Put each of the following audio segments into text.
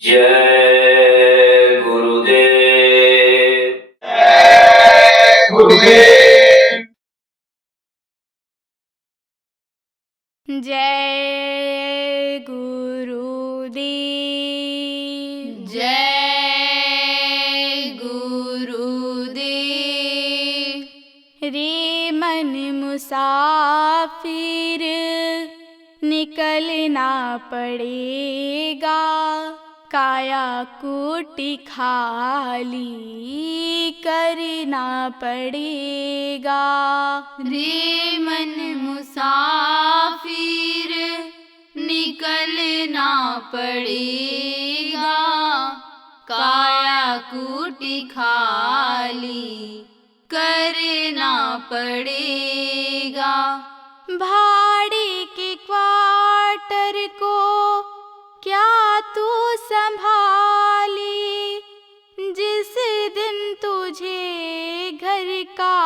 जय गुरुदेव। गुरुदेव। जय गुरुदेव। जय गुरुदेव। रे मन मुसाफिर निकलना पड़ेगा, काया कूटी खाली करना पड़ेगा। रे मन मुसाफिर निकलना पड़ेगा, काया कूटी खाली करना पड़ेगा। भाड़े के क्वार्टर को क्या तू संभाली, जिस दिन तुझे घर का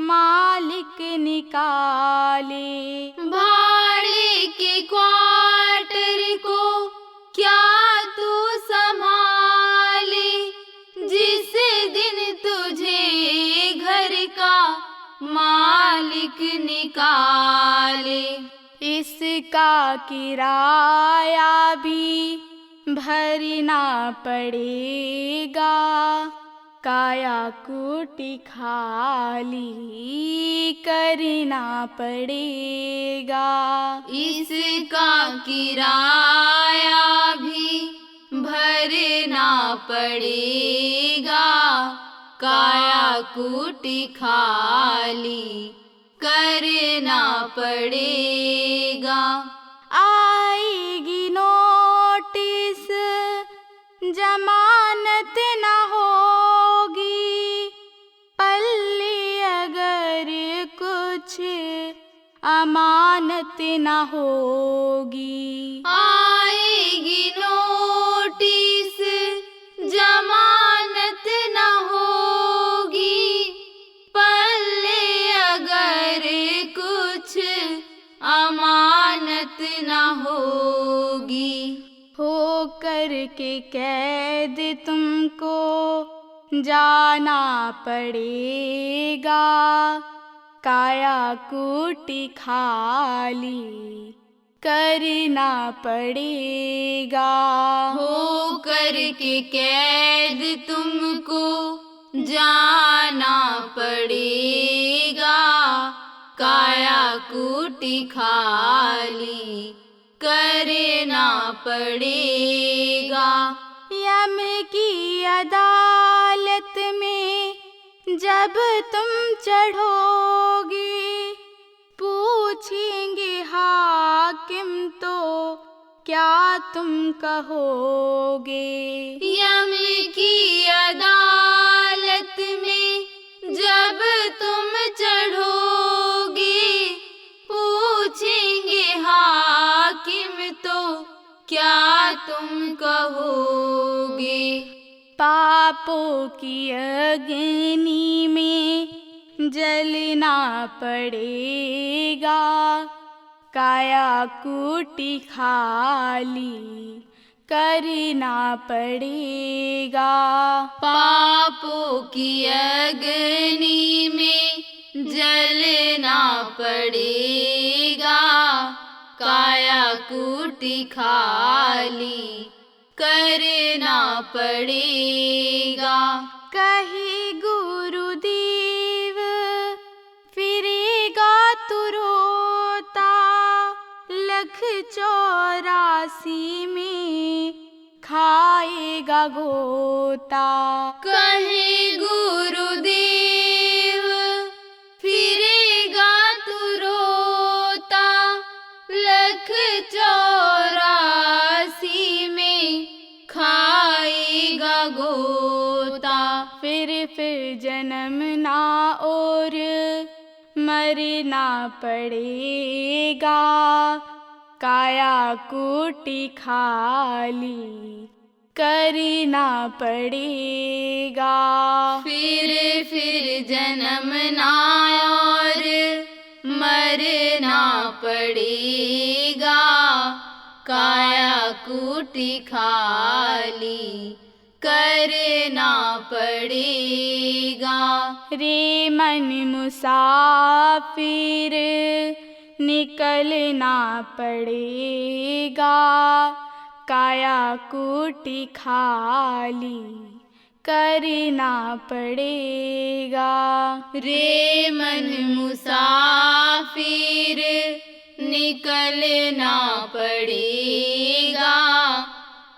मालिक निकाले। भाड़े के क्वार्टर को क्या तू संभाली, जिस दिन तुझे घर का मालिक निकाले। इसका किराया भी भरना पड़ेगा, काया कूटी खाली करना पड़ेगा। इसका किराया भी भरना पड़ेगा, काया कूटी खाली करना पड़ेगा। आएगी नोटिस जमानत न होगी, पल्ले अगर कुछ अमानत न होगी। आएगी नोटिस जमानत न होगी, पल्ले अगर कुछ अमानत न होगी। हो कर के कैद तुमको जाना पड़ेगा, काया कूटी खाली करना पड़ेगा। हो कर के कैद तुमको जाना पड़ेगा, काया कूटी खाली करना पड़ेगा। यम की अदालत में जब तुम चढ़ोगे, पूछेंगे हाकिम तो क्या तुम कहोगे। यम की अदालत में जब तुम चढ़ोगे, पूछेंगे हाकिम तो क्या तुम कहोगे। पापों की अग्नि में जलना पड़ेगा, काया कूटी खाली करना पड़ेगा। पापों की अग्नि में जलना पड़ेगा, काया कूटी खाली करना पड़ेगा। कहे गुरुदेव फिरेगा तू रोता, 184 में खाएगा गोता। कहे गुरुदेव फिरेगा तू रोता, 184 में खाएगा गोता। फिर जन्मना और मरना पड़ेगा, काया कूटी खाली करना पड़ेगा। फिर जन्मना और मरना पड़ेगा, काया कूटी खाली करना पड़ेगा। रे मन मुसाफिर निकलना पड़ेगा, काया कूटी खाली करना पड़ेगा। रे मन मुसाफिर निकलना पड़ेगा,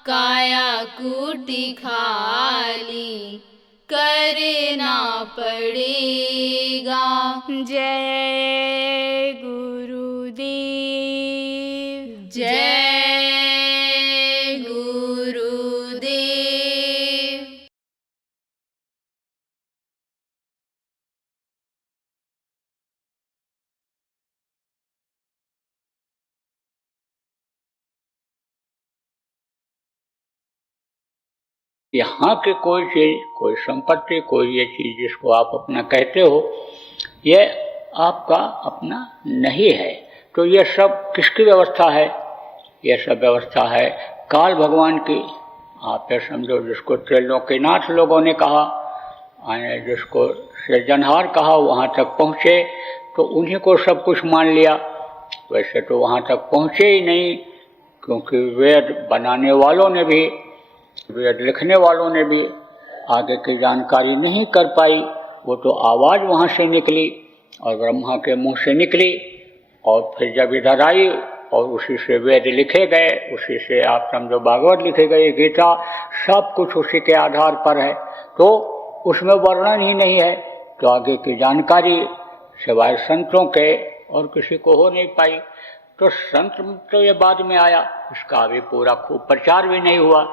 काया कूटी खाली करना पड़ेगा। जय गुरुदेव, जय गुरुदेव। यहाँ की कोई चीज, कोई संपत्ति, कोई ये चीज जिसको आप अपना कहते हो, ये आपका अपना नहीं है। तो ये सब किसकी व्यवस्था है? ये सब व्यवस्था है काल भगवान की। आप ये समझो, जिसको त्रिलोकीनाथ लोगों ने कहा, जिसको सृजनहार कहा, वहाँ तक पहुँचे तो उन्हीं को सब कुछ मान लिया। वैसे तो वहाँ तक पहुँचे ही नहीं, क्योंकि वेद बनाने वालों ने भी, वेद लिखने वालों ने भी आगे की जानकारी नहीं कर पाई। वो तो आवाज़ वहाँ से निकली और ब्रह्मा के मुंह से निकली, और फिर जब इधर आई और उसी से वेद लिखे गए, उसी से आप समझो भागवत लिखे गए, गीता, सब कुछ उसी के आधार पर है। तो उसमें वर्णन ही नहीं है, तो आगे की जानकारी सिवाय संतों के और किसी को हो नहीं पाई। तो संत तो ये बाद में आया, इसका भी पूरा खूब प्रचार भी नहीं हुआ।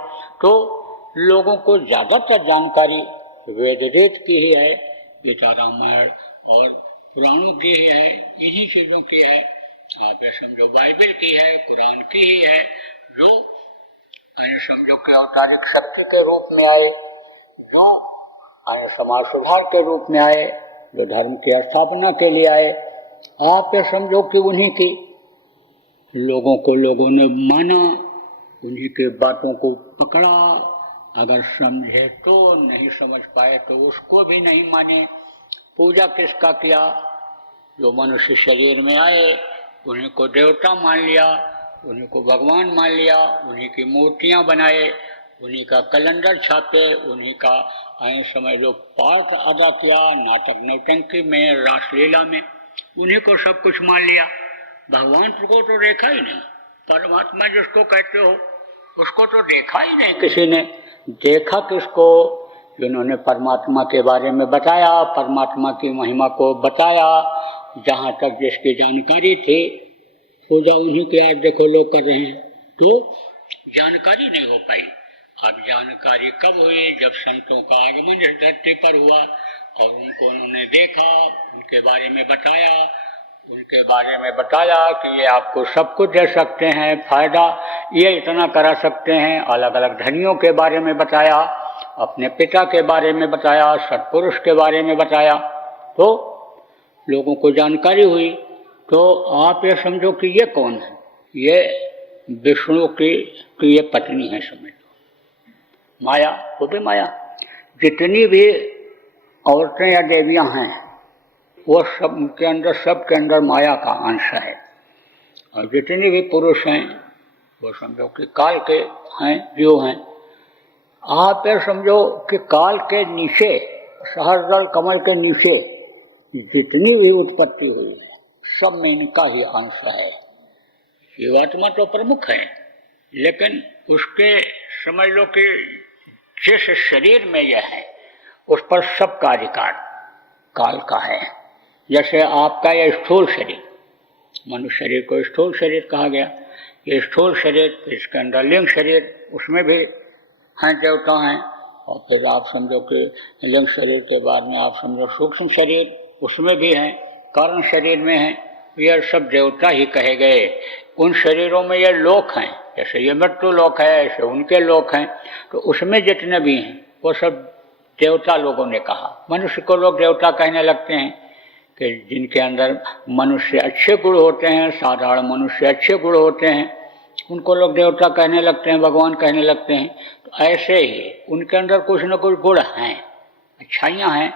तो लोगों को ज़्यादातर जानकारी वेद रेत की ही है, गीता, रामायण और पुराणों की ही है, इन्हीं चीज़ों की है। आप ये समझो बाइबल की है, कुरान की ही है, जो समझो कि औपचारिक शक्ति के रूप में आए, जो समाज सुधार के रूप में आए, जो धर्म की स्थापना के लिए आए। आप ये समझो कि उन्हीं की लोगों ने माना, उन्हीं के बातों को पकड़ा। अगर समझे तो, नहीं समझ पाए तो उसको भी नहीं माने। पूजा किसका किया? जो मनुष्य शरीर में आए उन्हीं को देवता मान लिया, उन्हीं को भगवान मान लिया, उन्हीं की मूर्तियां बनाए, उन्हीं का कैलेंडर छापे, उन्हीं का समय जो पाठ अदा किया, नाटक नौटंकी में, रासलीला में, उन्हीं को सब कुछ मान लिया। भगवान को तो देखा ही नहीं, परमात्मा जिसको कहते हो उसको तो देखा ही नहीं किसी ने। देखा किसको? जिन्होंने परमात्मा के बारे में बताया, परमात्मा की महिमा को बताया, जहाँ तक जिसकी जानकारी थी, पूजा उन्हीं के आज देखो लोग कर रहे हैं। तो जानकारी नहीं हो पाई। अब जानकारी कब हुई? जब संतों का आगमन इस धरती पर हुआ और उन्होंने देखा, उनके बारे में बताया, कि ये आपको सब कुछ दे सकते हैं, फायदा ये इतना करा सकते हैं। अलग अलग धनियों के बारे में बताया, अपने पिता के बारे में बताया, सत्पुरुष के बारे में बताया, तो लोगों को जानकारी हुई। तो आप ये समझो कि ये कौन है? ये विष्णु की ये पत्नी है, समझो माया। वो भी माया। जितनी भी औरतें या देवियां हैं, वो सब के अंदर माया का अंश है। और जितने भी पुरुष हैं वो समझो कि काल के हैं, जीव हैं। आप ये समझो कि काल के नीचे, सहस्रदल कमल के नीचे जितनी भी उत्पत्ति हुई है, सब में इनका ही अंश है। जीवात्मा तो प्रमुख है, लेकिन उसके समझ लो कि जिस शरीर में यह है, उस पर सबका अधिकार काल का है। जैसे आपका यह स्थूल शरीर, मनुष्य शरीर को स्थूल शरीर कहा गया। ये स्थूल शरीर, इसके अंदर लिंग शरीर, उसमें भी हैं देवता हैं। और फिर आप समझो कि लिंग शरीर के बाद में आप समझो सूक्ष्म शरीर, उसमें भी हैं, कारण शरीर में हैं। ये सब देवता ही कहे गए। उन शरीरों में ये लोक हैं, जैसे ये मृत्यु लोक है, ऐसे उनके लोक हैं। तो उसमें जितने भी हैं वो सब देवता लोगों ने कहा। मनुष्य को लोग देवता कहने लगते हैं कि जिनके अंदर मनुष्य अच्छे गुण होते हैं, साधारण मनुष्य अच्छे गुण होते हैं, उनको लोग देवता कहने लगते हैं, भगवान कहने लगते हैं। तो ऐसे ही उनके अंदर कुछ न कुछ गुण हैं, अच्छाइयाँ हैं।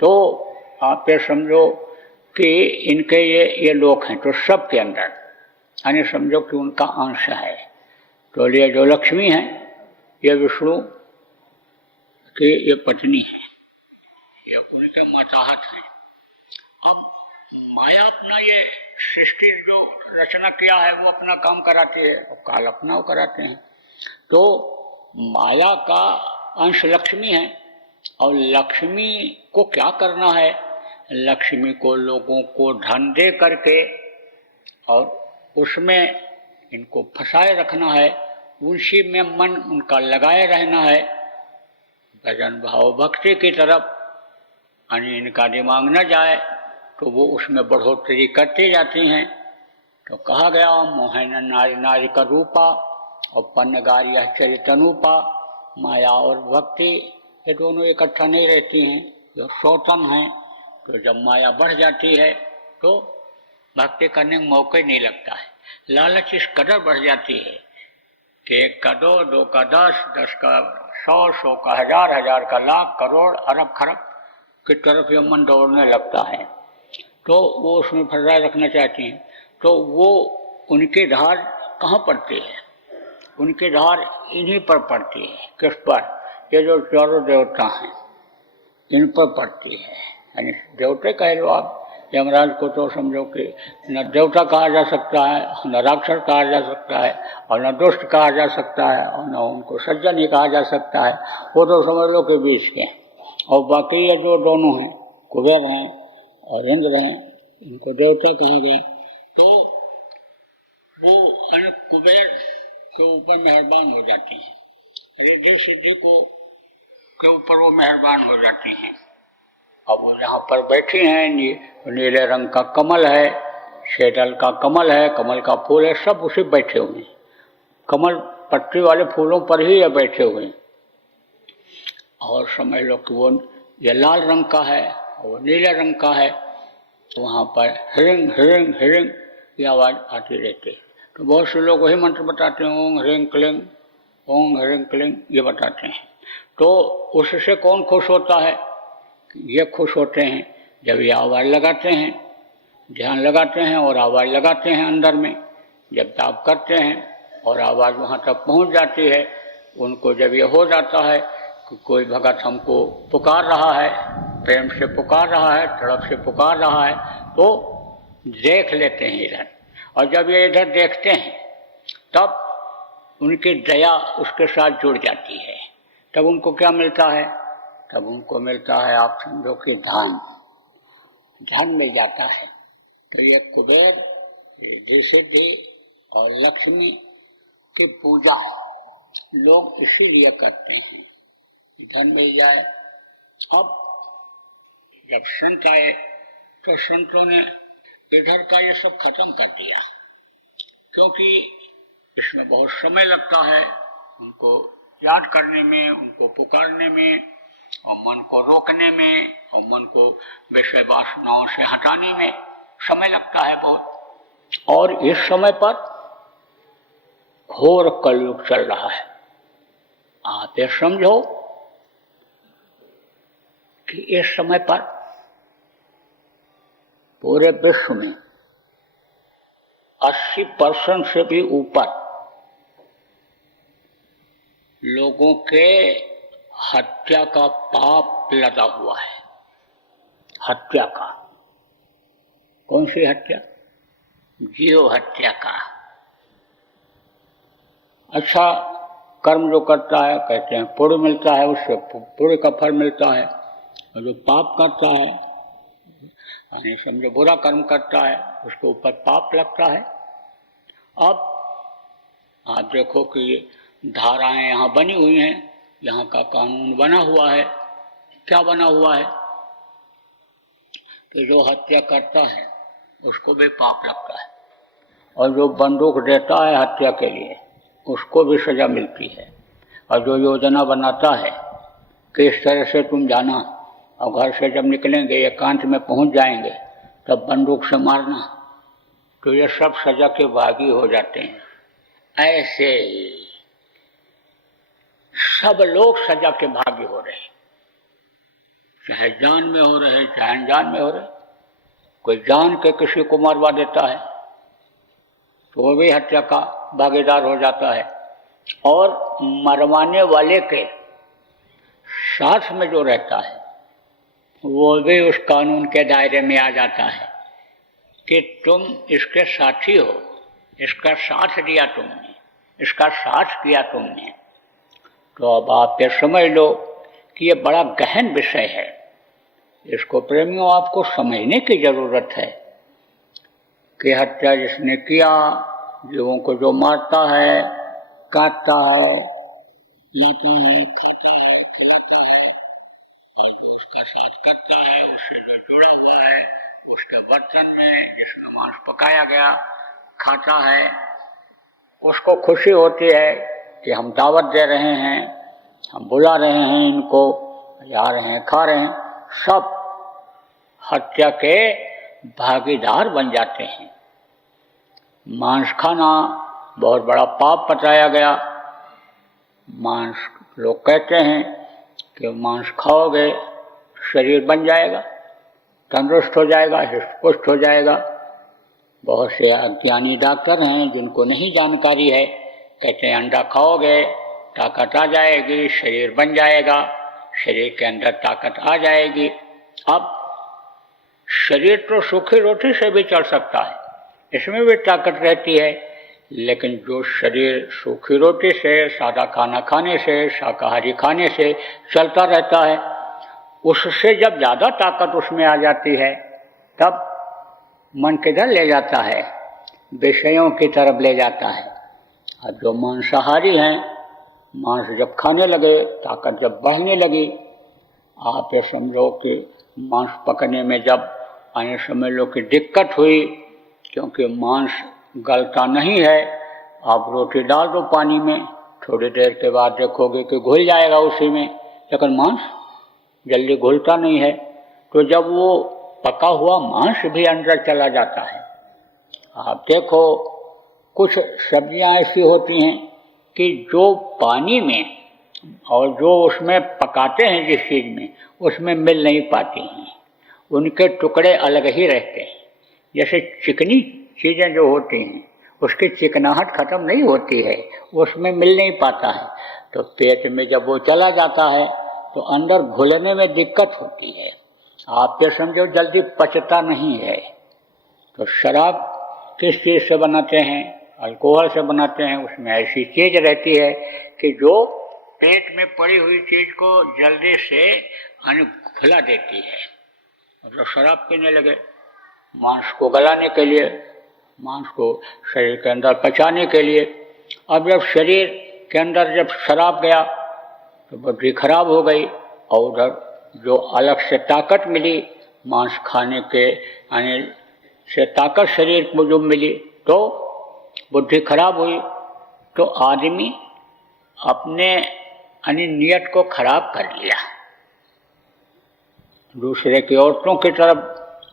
तो आप ये समझो कि इनके ये लोग हैं, तो सबके अंदर यानी समझो कि उनका अंश है। तो ये जो लक्ष्मी है ये विष्णु की ये पत्नी है, ये उनके माताहत हैं। अब माया अपना ये सृष्टि जो रचना किया है वो अपना काम कराती है और काल अपना वो कराते हैं। तो माया का अंश लक्ष्मी है और लक्ष्मी को क्या करना है, लक्ष्मी को लोगों को धन दे करके और उसमें इनको फंसाए रखना है, उसी में मन उनका लगाए रहना है, भजन भाव भक्ति की तरफ यानी इनका दिमाग न जाए तो वो उसमें बढ़ोतरी करती जाती हैं। तो कहा गया मोहन नारी नारी का रूपा और पन्नगारिया चरितनूपा। माया और भक्ति ये दोनों इकट्ठा नहीं रहती हैं, जो स्वतंत्र हैं। तो जब माया बढ़ जाती है तो भक्ति करने का मौका ही नहीं लगता है। लालच इस कदर बढ़ जाती है कि 1 का 2, 2 का 10, 10 का 100, 100 का 1000, 1000 का लाख, करोड़, अरब खरब की तरफ ये मन दौड़ने लगता है। तो वो उसमें फंसाए रखना चाहती हैं। तो वो उनकी धार कहाँ पड़ती है, उनकी धार इन्हीं पर पड़ती है। किस पर, ये जो चारों देवता हैं इन पर पड़ती है। यानी देवते कह लो आप, यमराज को तो समझो कि न देवता कहा जा सकता है, न राक्षस कहा जा सकता है, और न दुष्ट कहा जा सकता है, और न उनको सज्जन ही कहा जा सकता है। वो तो समझ लो कि बीच के। और बाकी ये जो दोनों हैं, कुबेर हैं और इंद्र हैं, इनको देवता कहा गया। तो वो कुबेर के ऊपर मेहरबान हो जाती हैं, रिद्धि सिद्धि को के ऊपर वो मेहरबान हो जाती हैं। अब वो जहाँ पर बैठी हैं, नीले रंग का कमल है, शेडल का कमल है, कमल का फूल है, सब उसी बैठे हुए हैं। कमल पत्ती वाले फूलों पर ही ये बैठे हुए हैं। और समझ लो कि वो ये लाल रंग का है और वो नीले रंग का है। वहाँ पर हिरिंग हिरिंग हिरिंग की आवाज़ आती रहती है। तो बहुत से लोग वही मंत्र बताते हैं, ओम ह्रीं क्लीं, ओम ह्रीं क्लीं, ये बताते हैं। तो उससे कौन खुश होता है, ये खुश होते हैं जब ये आवाज़ लगाते हैं, ध्यान लगाते हैं और आवाज़ लगाते हैं अंदर में। जब ताप करते हैं और आवाज़ वहाँ तक पहुँच जाती है, उनको जब ये हो जाता है कि कोई भगत हमको पुकार रहा है, प्रेम से पुकार रहा है, तड़प से पुकार रहा है, तो देख लेते हैं इधर। और जब ये इधर देखते हैं तब उनकी दया उसके साथ जुड़ जाती है। तब उनको क्या मिलता है, तब उनको मिलता है, आप समझो कि धन मिल जाता है। तो ये कुबेर, रिद्धि सिद्धि और लक्ष्मी की पूजा लोग इसीलिए करते हैं, धन मिल जाए। अब जब संत आए तो संतों ने इधर का ये सब खत्म कर दिया, क्योंकि इसमें बहुत समय लगता है उनको याद करने में, उनको पुकारने में, और मन को रोकने में, और मन को विषय वासनाओं से हटाने में समय लगता है बहुत। और इस समय पर घोर कलयुग चल रहा है। आप ये समझो कि इस समय पर पूरे विश्व में 80% से भी ऊपर लोगों के हत्या का पाप लदा हुआ है। हत्या का, कौन सी हत्या? जीव हत्या का। अच्छा कर्म जो करता है, कहते हैं पुण्य मिलता है, उससे पुण्य का फल मिलता है। और जो पाप करता है, यानी समझो बुरा कर्म करता है, उसके ऊपर पाप लगता है। अब आप देखो कि धाराएं यहाँ बनी हुई हैं, यहाँ का कानून बना हुआ है। क्या बना हुआ है कि जो हत्या करता है उसको भी पाप लगता है, और जो बंदूक देता है हत्या के लिए उसको भी सजा मिलती है। और जो योजना बनाता है कि इस तरह से तुम जाना और घर से जब निकलेंगे एकांत में पहुंच जाएंगे तब बंदूक से मारना, तो ये सब सजा के भागी हो जाते हैं। ऐसे ही सब लोग सजा के भागी हो रहे हैं, चाहे जान में हो रहे चाहे अनजान में हो रहे। कोई जान के किसी को मरवा देता है तो वो भी हत्या का भागीदार हो जाता है, और मरवाने वाले के साथ में जो रहता है वो भी उस कानून के दायरे में आ जाता है कि तुम इसके साथी हो, इसका साथ दिया तुमने, इसका साथ किया तुमने। तो अब आप ये समझ लो कि ये बड़ा गहन विषय है, इसको प्रेमियों आपको समझने की जरूरत है कि हत्या जिसने किया, जीवों को जो मारता है, काटता है, लेता है, खिलाता है, और जो उसका साथ करता है, उससे जो जुड़ा हुआ है, उसके बर्तन में जिसका मांस पकाया गया खाता है, उसको खुशी होती है कि हम दावत दे रहे हैं, हम बुला रहे हैं इनको, जा रहे हैं, खा रहे हैं, सब हत्या के भागीदार बन जाते हैं। मांस खाना बहुत बड़ा पाप बताया गया। मांस, लोग कहते हैं कि मांस खाओगे शरीर बन जाएगा, तंदुरुस्त हो जाएगा, हृष्ट-पुष्ट हो जाएगा। बहुत से अज्ञानी डॉक्टर हैं जिनको नहीं जानकारी है, कहते हैं अंडा खाओगे ताकत आ जाएगी, शरीर बन जाएगा, शरीर के अंदर ताकत आ जाएगी। अब शरीर तो सूखी रोटी से भी चल सकता है, इसमें भी ताकत रहती है, लेकिन जो शरीर सूखी रोटी से, सादा खाना खाने से, शाकाहारी खाने से चलता रहता है, उससे जब ज़्यादा ताकत उसमें आ जाती है तब मन किधर ले जाता है? विषयों की तरफ ले जाता है। और जो मांसाहारी हैं, मांस जब खाने लगे, ताकत जब बढ़ने लगी, आप ये समझो कि मांस पकने में जब आने समझ लो कि दिक्कत हुई, क्योंकि मांस गलता नहीं है। आप रोटी डाल दो पानी में, थोड़ी देर के बाद देखोगे कि घुल जाएगा उसी में, लेकिन मांस जल्दी घुलता नहीं है। तो जब वो पका हुआ मांस भी अंदर चला जाता है। आप देखो कुछ सब्जियां ऐसी होती हैं कि जो पानी में और जो उसमें पकाते हैं जिस चीज़ में, उसमें मिल नहीं पाती हैं, उनके टुकड़े अलग ही रहते हैं। जैसे चिकनी चीज़ें जो होती हैं उसकी चिकनाहट ख़त्म नहीं होती है, उसमें मिल नहीं पाता है। तो पेट में जब वो चला जाता है तो अंदर घुलने में दिक्कत होती है। आप ये समझो जल्दी पचता नहीं है। तो शराब किस चीज़ से बनाते हैं? अल्कोहल से बनाते हैं। उसमें ऐसी चीज़ रहती है कि जो पेट में पड़ी हुई चीज़ को जल्दी से घुला देती है। मतलब शराब पीने लगे मांस को गलाने के लिए, मांस को शरीर के अंदर पचाने के लिए। अब जब शरीर के अंदर जब शराब गया तो बुद्धि खराब हो गई, और उधर जो अलग से ताकत मिली मांस खाने के यानी से ताकत शरीर को जो मिली, तो बुद्धि खराब हुई। तो आदमी अपने नियत को खराब कर लिया, दूसरे की औरतों की तरफ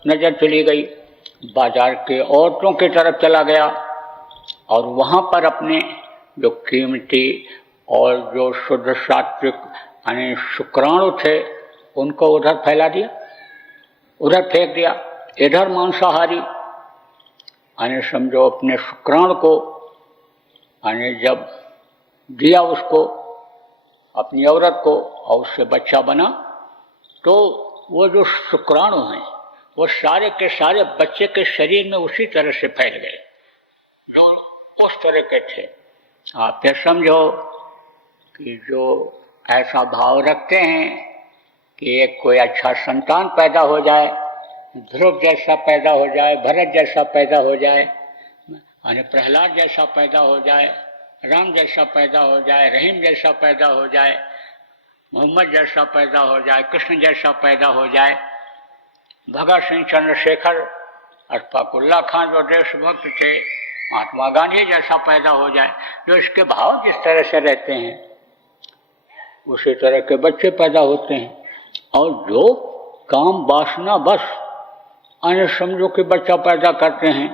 नज़र चली गई, बाजार के औरतों की तरफ चला गया, और वहाँ पर अपने जो कीमती और जो शुद्ध सात्विक यानी शुक्राणु थे उनको उधर फैला दिया, उधर फेंक दिया। इधर मांसाहारी यानी समझो अपने शुक्राणु को यानी जब दिया उसको, अपनी औरत को, और उससे बच्चा बना, तो वो जो शुक्राणु हैं वो सारे के सारे बच्चे के शरीर में उसी तरह से फैल गए जो उस तरह के थे। आप ये समझो कि जो ऐसा भाव रखते हैं कि एक कोई अच्छा संतान पैदा हो जाए, ध्रुव जैसा पैदा हो जाए, भरत जैसा पैदा हो जाए, यानी प्रहलाद जैसा पैदा हो जाए, राम जैसा पैदा हो जाए, रहीम जैसा पैदा हो जाए, मोहम्मद जैसा पैदा हो जाए, कृष्ण जैसा पैदा हो जाए, भगत सिंह, चंद्रशेखर, अशफाकुल्ला खान जो देशभक्त थे, महात्मा गांधी जैसा पैदा हो जाए। जो इसके भाव जिस तरह से रहते हैं उसी तरह के बच्चे पैदा होते हैं। और जो काम वासना बस अन्य समझो कि बच्चा पैदा करते हैं,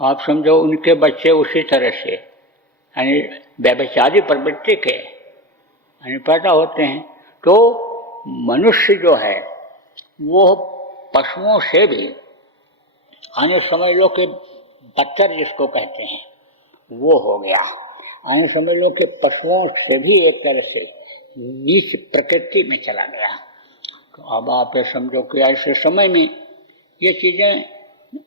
आप समझो उनके बच्चे उसी तरह से यानी व्यभिचारी प्रवृत्ति के यानी पैदा होते हैं। तो मनुष्य जो है वो पशुओं से भी आने समझ लो कि बदतर जिसको कहते हैं वो हो गया, आने समझ लो कि पशुओं से भी एक तरह से नीच प्रकृति में चला गया। तो अब आप ये समझो कि ऐसे समय में ये चीज़ें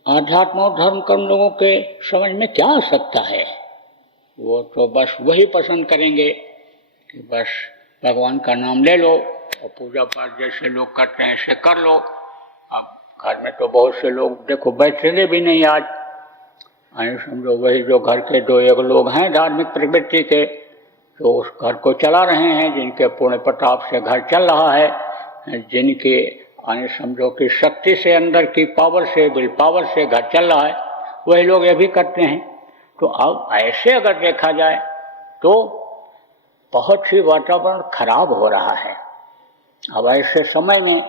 आध्यात्म और धर्म कर्म लोगों के समझ में क्या आ सकता है। वो तो बस वही पसंद करेंगे कि बस भगवान का नाम ले लो और पूजा पाठ जैसे लोग करते हैं ऐसे कर लो। अब घर में तो बहुत से लोग देखो बैठेंगे भी नहीं आज, समझो वही जो घर के दो एक लोग हैं धार्मिक प्रवृत्ति के, तो उस घर को चला रहे हैं, जिनके पुण्य प्रताप से घर चल रहा है, जिनके समझो कि शक्ति से अंदर की पावर से विल पावर से घर चल रहा है, वही लोग ये भी करते हैं। तो अब ऐसे अगर देखा जाए तो बहुत ही वातावरण खराब हो रहा है। अब ऐसे समय में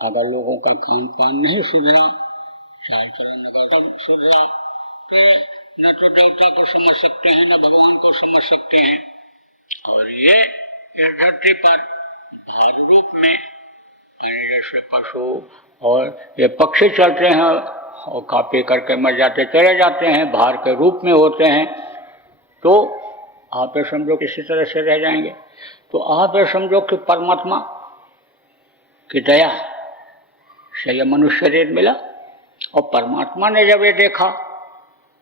अगर लोगों का खान पान नहीं सुधरा, चाल चलन अगर सुधरा, तो न तो देवता को समझ सकते हैं न भगवान को समझ सकते हैं। और ये इस धरती पर भार रूप में जैसे पशु और ये पक्षी चलते हैं और खा पी करके मर जाते चले जाते हैं, भार के रूप में होते हैं, तो आप ये समझो किसी तरह से रह जाएंगे। तो आप ये समझो कि परमात्मा की दया से ये मनुष्य शरीर मिला, और परमात्मा ने जब ये देखा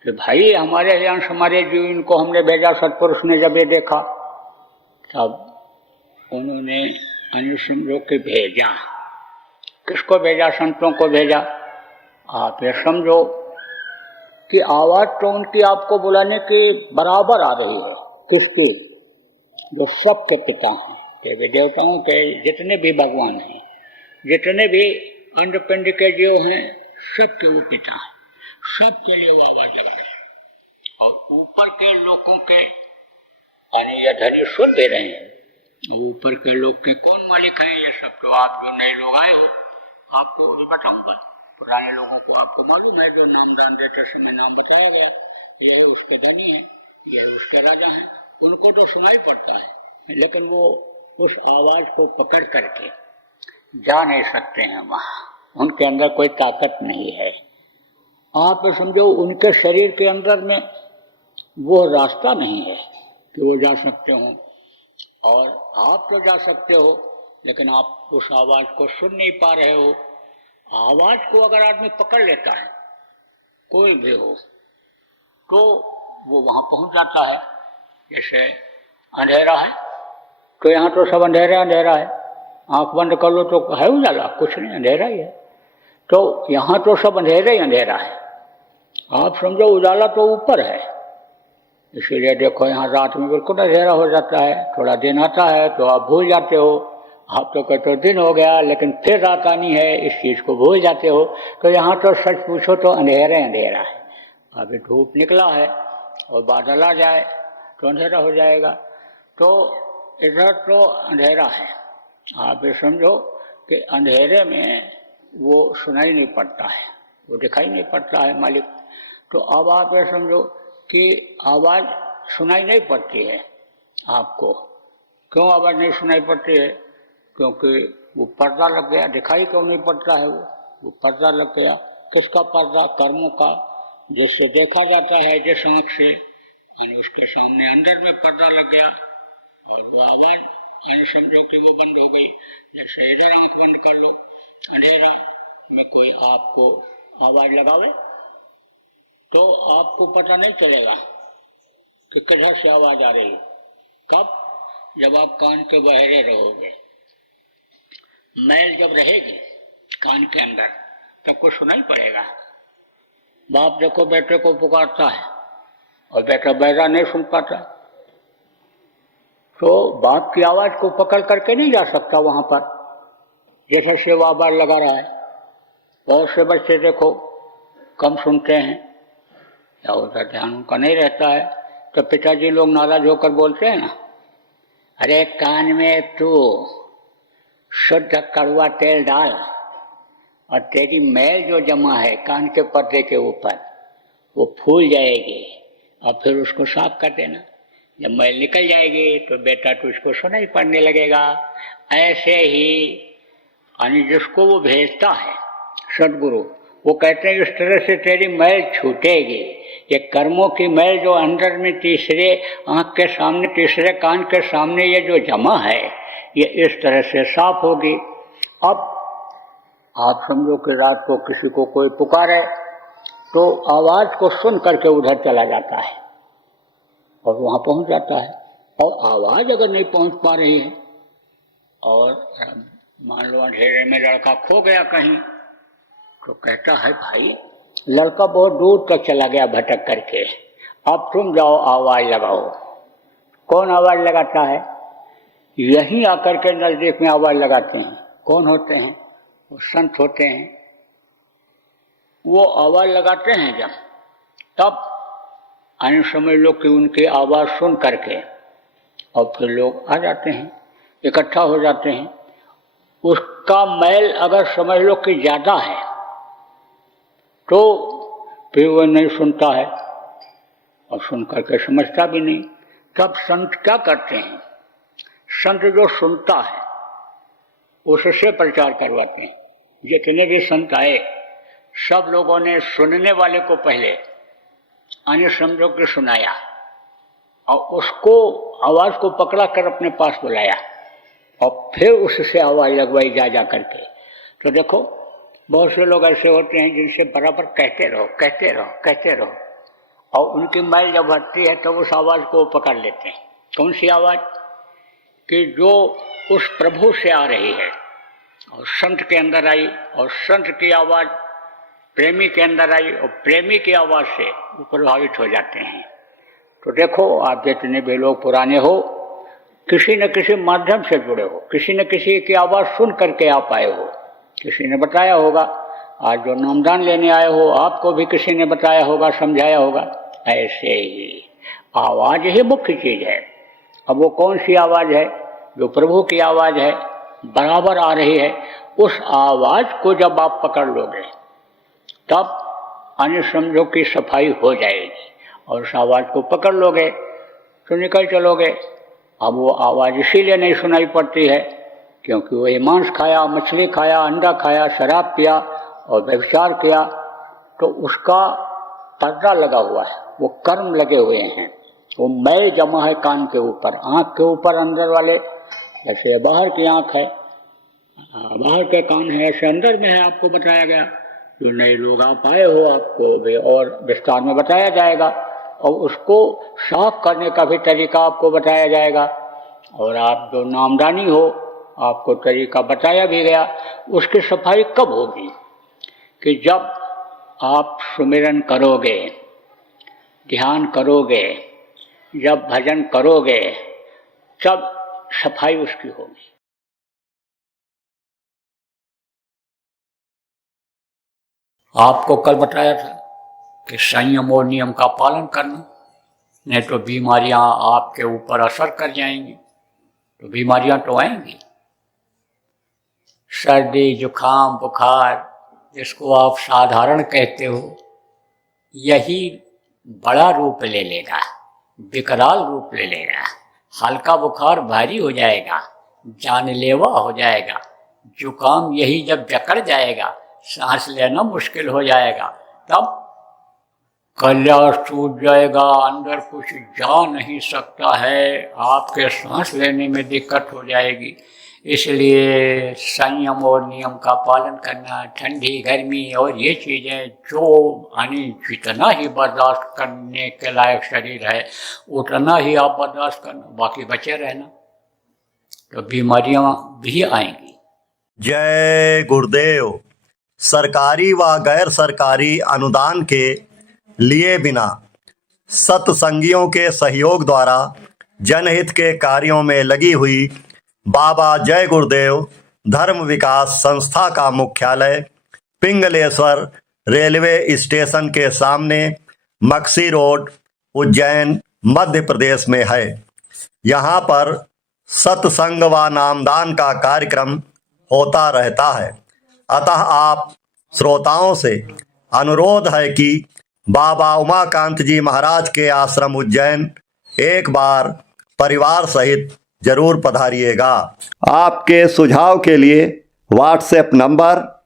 कि भाई हमारे अंश हमारे जीव इनको हमने भेजा, सत्पुरुष ने जब ये देखा तब उन्होंने समझो कि भेजा, किसको भेजा? संतों को भेजा। आप ये समझो कि आवाज़ तो उनकी आपको बुलाने की बराबर आ रही है। किसकी? जो सबके पिता हैं, देवी देवताओं के जितने भी भगवान हैं, जितने भी अंडपिंड के जीव हैं, सबके वो पिता हैं, सबके लिए वो आवाज़ लगा रहे हैं। और ऊपर के लोगों के यानी ये धनी सुन दे रहे हैं। ऊपर के लोग के कौन मालिक हैं ये सब तो आप जो नए लोग आए हो आपको भी बताऊंगा। पुराने लोगों को आपको मालूम है, जो नामदान देते समय नाम बताया गया, यह उसके धनी हैं, यह उसके राजा हैं, उनको तो सुनाई पड़ता है, लेकिन वो उस आवाज़ को पकड़ करके जा नहीं सकते हैं वहाँ, उनके अंदर कोई ताकत नहीं है। आप समझो उनके शरीर के अंदर में वो रास्ता नहीं है कि वो जा सकते हो, और आप तो जा सकते हो लेकिन आप उस आवाज़ को सुन नहीं पा रहे हो। आवाज़ को अगर आदमी पकड़ लेता है, कोई भी हो, तो वो वहाँ पहुँच जाता है। जैसे अंधेरा है तो यहाँ तो सब अंधेरा अंधेरा है, आँख बंद कर लो तो है उजाला, कुछ नहीं, अंधेरा ही है। तो यहाँ तो सब अंधेरा ही अंधेरा है, आप समझो उजाला तो ऊपर है। इसीलिए देखो यहाँ रात में बिल्कुल अंधेरा हो जाता है, थोड़ा दिन आता है तो आप भूल जाते हो, आप तो कहते हो दिन हो गया लेकिन फिर रात आनी है, इस चीज़ को भूल जाते हो। तो यहाँ तो सच पूछो तो अंधेरा अंधेरा है। अभी धूप निकला है और बादल आ जाए तो अंधेरा हो जाएगा, तो इधर तो अंधेरा है। आप ये समझो कि अंधेरे में वो सुनाई नहीं पड़ता है, वो दिखाई नहीं पड़ता है मालिक। तो अब आप ये समझो कि आवाज़ सुनाई नहीं पड़ती है आपको। क्यों आवाज़ नहीं सुनाई पड़ती है? क्योंकि वो पर्दा लग गया, दिखाई क्यों नहीं पड़ता है? वो पर्दा लग गया। किसका पर्दा? कर्मों का, जिससे देखा जाता है जिस आँख से, यानी उसके सामने अंदर में पर्दा लग गया और वो आवाज़ यानी समझो कि वो बंद हो गई। जैसे इधर आँख बंद कर लो, अंधेरा में कोई आपको आवाज़ लगावे तो आपको पता नहीं चलेगा कि किधर से आवाज़ आ रही है। कब? जब आप कान के बहरे रहोगे, मैल जब रहेगी कान के अंदर, तब को सुनाई पड़ेगा। बाप देखो बेटे को पुकारता है और बेटा बहरा नहीं सुन पाता, तो बाप की आवाज़ को पकड़ करके नहीं जा सकता वहाँ पर, जैसा से वो आवाज़ लगा रहा है। बहुत से बच्चे देखो कम सुनते हैं या उधर ध्यान उनका नहीं रहता है, तो पिताजी लोग नाराज होकर बोलते हैं ना, अरे कान में तू शुद्ध कड़वा तेल डाल, और तेरी मैल जो जमा है कान के पर्दे के ऊपर वो फूल जाएगी और फिर उसको साफ कर देना। जब मैल निकल जाएगी तो बेटा तुझको सुनाई पड़ने लगेगा। ऐसे ही यानी जिसको वो भेजता है सदगुरु, वो कहते हैं इस तरह से तेरी मैल छूटेगी। ये कर्मों की मैल जो अंदर में तीसरे आँख के सामने, तीसरे कान के सामने ये जो जमा है, ये इस तरह से साफ होगी। अब आप समझो कि रात को किसी को कोई पुकारे तो आवाज़ को सुन करके उधर चला जाता है और वहाँ पहुँच जाता है। और आवाज़ अगर नहीं पहुँच पा रही है और मान लो अंधेरे में लड़का खो गया कहीं, तो कहता है भाई लड़का बहुत दूर तक चला गया भटक करके, अब तुम जाओ आवाज़ लगाओ। कौन आवाज़ लगाता है? यहीं आकर के नज़दीक में आवाज़ लगाते हैं। कौन होते हैं? वो संत होते हैं। वो आवाज़ लगाते हैं जब, तब आने समझ लो कि उनकी आवाज़ सुन करके और फिर लोग आ जाते हैं, इकट्ठा हो जाते हैं। उसका मैल अगर समझ लो कि ज़्यादा है तो फिर वह नहीं सुनता है और सुन करके समझता भी नहीं। तब संत क्या करते हैं? संत जो सुनता है उससे प्रचार करवाते हैं। जितने भी संत आए सब लोगों ने सुनने वाले को पहले आने समझो कि सुनाया और उसको आवाज़ को पकड़ा कर अपने पास बुलाया और फिर उससे आवाज़ लगवाई जा करके। तो देखो बहुत से लोग ऐसे होते हैं जिनसे बराबर कहते रहो कहते रहो कहते रहो और उनकी मैल जब हटती है तो उस आवाज़ को पकड़ लेते हैं। कौन सी आवाज़? कि जो उस प्रभु से आ रही है और संत के अंदर आई और संत की आवाज़ प्रेमी के अंदर आई और प्रेमी की आवाज़ से वो प्रभावित हो जाते हैं। तो देखो आप जितने भी लोग पुराने हो किसी न किसी माध्यम से जुड़े हो, किसी न किसी की आवाज़ सुन करके आप आए हो, किसी ने बताया होगा। आज जो नामदान लेने आए हो आपको भी किसी ने बताया होगा, समझाया होगा। ऐसे ही आवाज़ ही मुख्य चीज़ है। अब वो कौन सी आवाज़ है? जो प्रभु की आवाज़ है, बराबर आ रही है। उस आवाज़ को जब आप पकड़ लोगे तब अन्य समझो की सफाई हो जाएगी और उस आवाज़ को पकड़ लोगे तो निकल चलोगे। अब वो आवाज़ इसीलिए नहीं सुनाई पड़ती है क्योंकि वही मांस खाया, मछली खाया, अंडा खाया, शराब पिया और व्यभिचार किया, तो उसका पर्दा लगा हुआ है, वो कर्म लगे हुए हैं, वो मैल जमा है कान के ऊपर, आँख के ऊपर अंदर वाले। जैसे बाहर की आँख है, बाहर के कान है, ऐसे अंदर में है। आपको बताया गया, जो नए लोग आप आए हो आपको भी और विस्तार में बताया जाएगा और उसको साफ करने का भी तरीका आपको बताया जाएगा। और आप जो नामदानी हो आपको तरीका बताया भी गया। उसकी सफाई कब होगी? कि जब आप सुमिरन करोगे, ध्यान करोगे, जब भजन करोगे, तब सफाई उसकी होगी। आपको कल बताया था कि संयम और नियम का पालन करना, नहीं तो बीमारियां आपके ऊपर असर कर जाएंगी। तो बीमारियां तो आएंगी, सर्दी, जुकाम, बुखार, जिसको आप साधारण कहते हो, यही बड़ा रूप ले लेगा, विकराल रूप ले लेगा। हल्का बुखार भारी हो जाएगा, जानलेवा हो जाएगा। जुकाम यही जब जकड़ जाएगा, सांस लेना मुश्किल हो जाएगा, तब कल्या सूझ जाएगा, अंदर कुछ जा नहीं सकता है, आपके सांस लेने में दिक्कत हो जाएगी। इसलिए संयम और नियम का पालन करना, ठंडी गर्मी और ये चीज़ें जो यानी जितना ही बर्दाश्त करने के लायक शरीर है उतना ही आप बर्दाश्त करना, बाकी बचे रहना, तो बीमारियां भी आएंगी। जय गुरुदेव। सरकारी व गैर सरकारी अनुदान के लिए बिना सत्संगियों के सहयोग द्वारा जनहित के कार्यों में लगी हुई बाबा जय गुरुदेव धर्म विकास संस्था का मुख्यालय पिंगलेश्वर रेलवे स्टेशन के सामने मक्सी रोड, उज्जैन, मध्य प्रदेश में है। यहाँ पर सत्संग व नामदान का कार्यक्रम होता रहता है, अतः आप श्रोताओं से अनुरोध है कि बाबा उमाकांत जी महाराज के आश्रम उज्जैन एक बार परिवार सहित जरूर पधारिएगा। आपके सुझाव के लिए व्हाट्सएप नंबर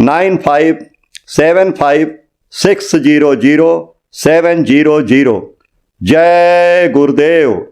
9575600700। जय गुरुदेव।